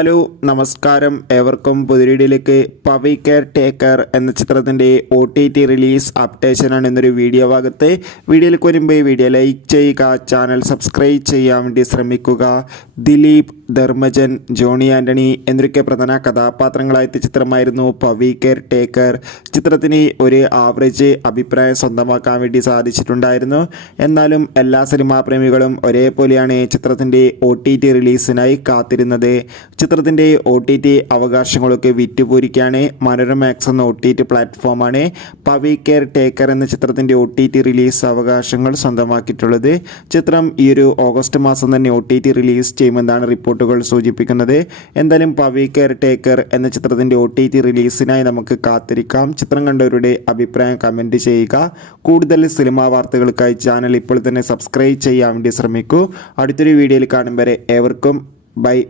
Hello നമസ്കാരം ഏവർക്കും പുതിയൊരു പവി കെയർ ടേക്കർ എന്ന ചിത്രത്തിൻ്റെ OTT റിലീസ് അപ്ഡേഷനാണ് എന്നൊരു വീഡിയോ ഭാഗത്ത്. വീഡിയോയിലേക്ക് വരുമ്പോൾ വീഡിയോ ലൈക്ക് ചെയ്യുക, ചാനൽ സബ്സ്ക്രൈബ് ചെയ്യാൻ വേണ്ടി ശ്രമിക്കുക. ദിലീപ്, ധർമ്മജൻ, ജോണി ആൻ്റണി എന്നൊക്കെ പ്രധാന കഥാപാത്രങ്ങളായ ചിത്രമായിരുന്നു പവി കെയർ ടേക്കർ. ചിത്രത്തിന് ഒരു ആവറേജ് അഭിപ്രായം സ്വന്തമാക്കാൻ വേണ്ടി സാധിച്ചിട്ടുണ്ടായിരുന്നു. എന്നാലും എല്ലാ സിനിമാ പ്രേമികളും ഒരേപോലെയാണ് ചിത്രത്തിൻ്റെ OTT റിലീസിനായി കാത്തിരുന്നത്. ചിത്രത്തിൻ്റെ OTT അവകാശങ്ങളൊക്കെ വിറ്റുപോയിരിക്കുകയാണ്. മനോരമാക്സ് എന്ന OTT പ്ലാറ്റ്ഫോമാണ് പവി കെയർ ടേക്കർ എന്ന ചിത്രത്തിൻ്റെ OTT റിലീസ് അവകാശങ്ങൾ സ്വന്തമാക്കിയിട്ടുള്ളത്. ചിത്രം ഈ ഒരു ഓഗസ്റ്റ് മാസം തന്നെ OTT റിലീസ് ചെയ്യുമെന്നാണ് റിപ്പോർട്ടുകൾ സൂചിപ്പിക്കുന്നത്. എന്തായാലും പവി കെയർ ടേക്കർ എന്ന ചിത്രത്തിൻ്റെ OTT റിലീസിനായി നമുക്ക് കാത്തിരിക്കാം. ചിത്രം കണ്ടവരുടെ അഭിപ്രായം കമൻറ്റ് ചെയ്യുക. കൂടുതൽ സിനിമാ വാർത്തകൾക്കായി ചാനൽ ഇപ്പോൾ തന്നെ സബ്സ്ക്രൈബ് ചെയ്യാൻ വേണ്ടി ശ്രമിക്കൂ. അടുത്തൊരു വീഡിയോയിൽ കാണും വരെ ഏവർക്കും ബൈ.